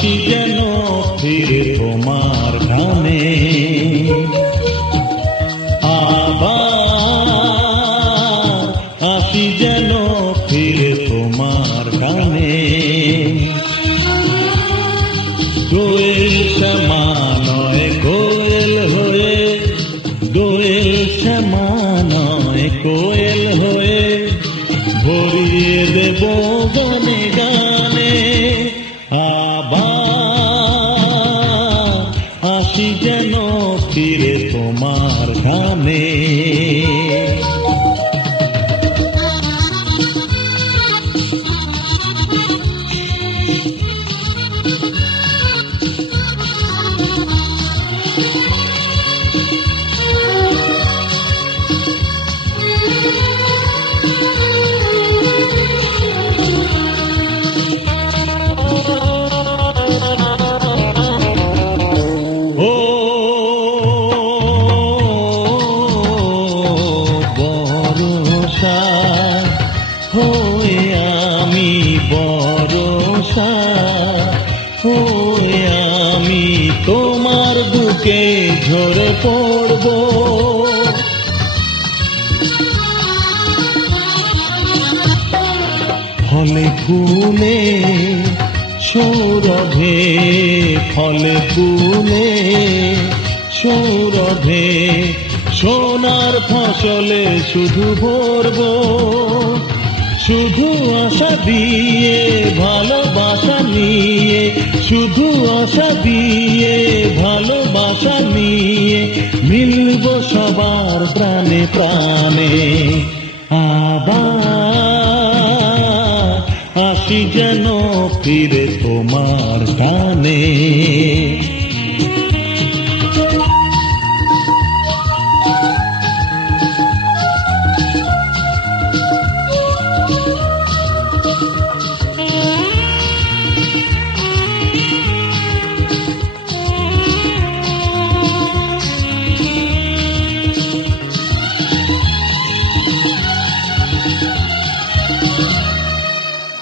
আসি যেন ফিরে তোমার গানে, আবার আসি যেন ফিরে তোমার গানে। দোয়েল শ্যামা নয় কোয়েল হয়ে, দোয়েল শ্যামা নয় কোয়েল হয়ে ভরিয়ে দেব গানে গানে। আবার আসি যেন ফিরে তোমার গানে। হয়ে আমি বরষা, হয়ে আমি তোমার বুকে ঝরে পড়ব। ফলে ফুলে সৌরভে, ফলে ফুলে সৌরভে সোনার ফসলে শুধু ভরব। শুধু আশা দিয়ে ভালোবাসা নিয়ে, শুধু আশা দিয়ে ভালোবাসা নিয়ে মিলব সবার প্রাণে প্রাণে। আবার আসি যেন ফিরে তোমার গানে।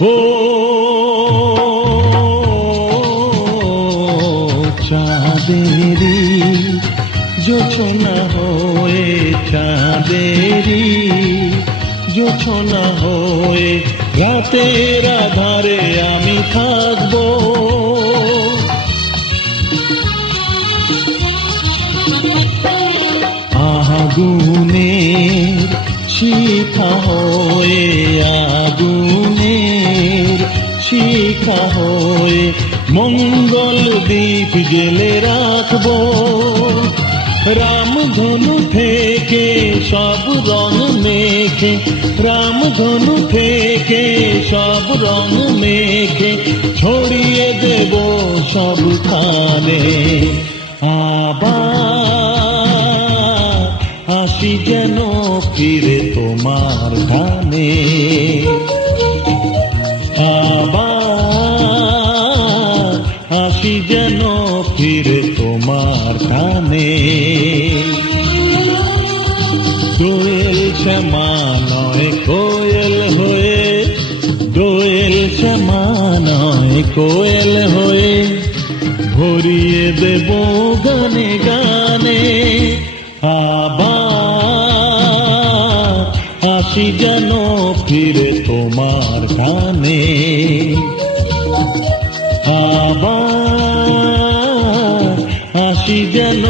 ও চাঁদেরি জোছনা হয়ে, চাঁদেরি জোছনা হয়ে রাতের আধারে আমি থাকব। আগুনের শিখা হয়ে, আগুনের শিখা হয়ে মঙ্গল দ্বীপ জেলে রাখব। রামধনু থেকে সব রং মেখে, রামধনু থেকে সব রং মেখে ছড়িয়ে দেব সবখানে। আবার আসি যেন ফিরে তোমার গানে। আবার আসি যেন ফিরে তোমার গানে। দোয়েল শ্যামা নয় কোয়েল হয়ে, দোয়েল শ্যামা নয় কোয়েল হয়ে ভরিয়ে দেব গানে গানে। আবার আসি যেন ফিরে তোমার গানে। আবার আসি যেন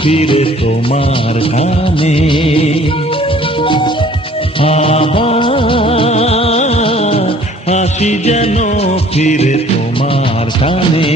ফিরে তোমার গানে। আবার আসি যেন ফিরে তোমার গানে।